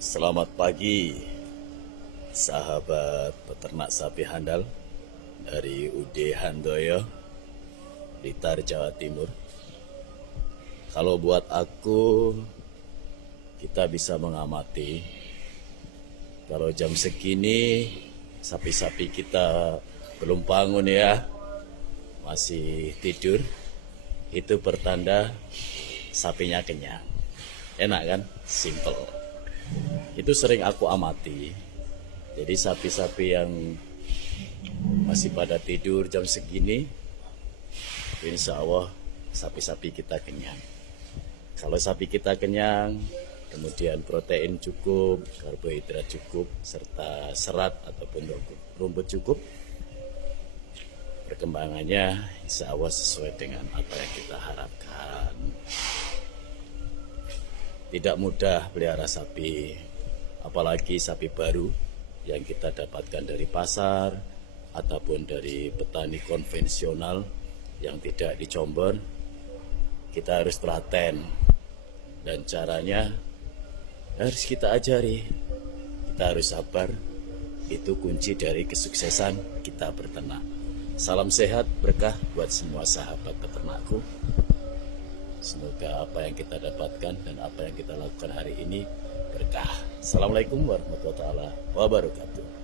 Selamat pagi, sahabat peternak sapi handal dari UD Handoyo, Blitar, Jawa Timur. Kalau buat aku, kita bisa mengamati kalau jam segini sapi-sapi kita belum bangun ya, masih tidur, itu pertanda sapinya kenyang. Enak kan? Simple. Itu sering aku amati. Jadi sapi-sapi yang masih pada tidur jam segini, insya Allah sapi-sapi kita kenyang. Kalau sapi kita kenyang, kemudian protein cukup, karbohidrat cukup, serta serat ataupun rumput cukup, perkembangannya insya Allah sesuai dengan apa yang kita harapkan. Tidak mudah pelihara sapi, apalagi sapi baru yang kita dapatkan dari pasar ataupun dari petani konvensional yang tidak dicomber. Kita harus telaten dan caranya harus kita ajari. Kita harus sabar, itu kunci dari kesuksesan kita berternak. Salam sehat, berkah buat semua sahabat peternakku. Semoga apa yang kita dapatkan dan apa yang kita lakukan hari ini berkah. Assalamualaikum warahmatullahi wabarakatuh.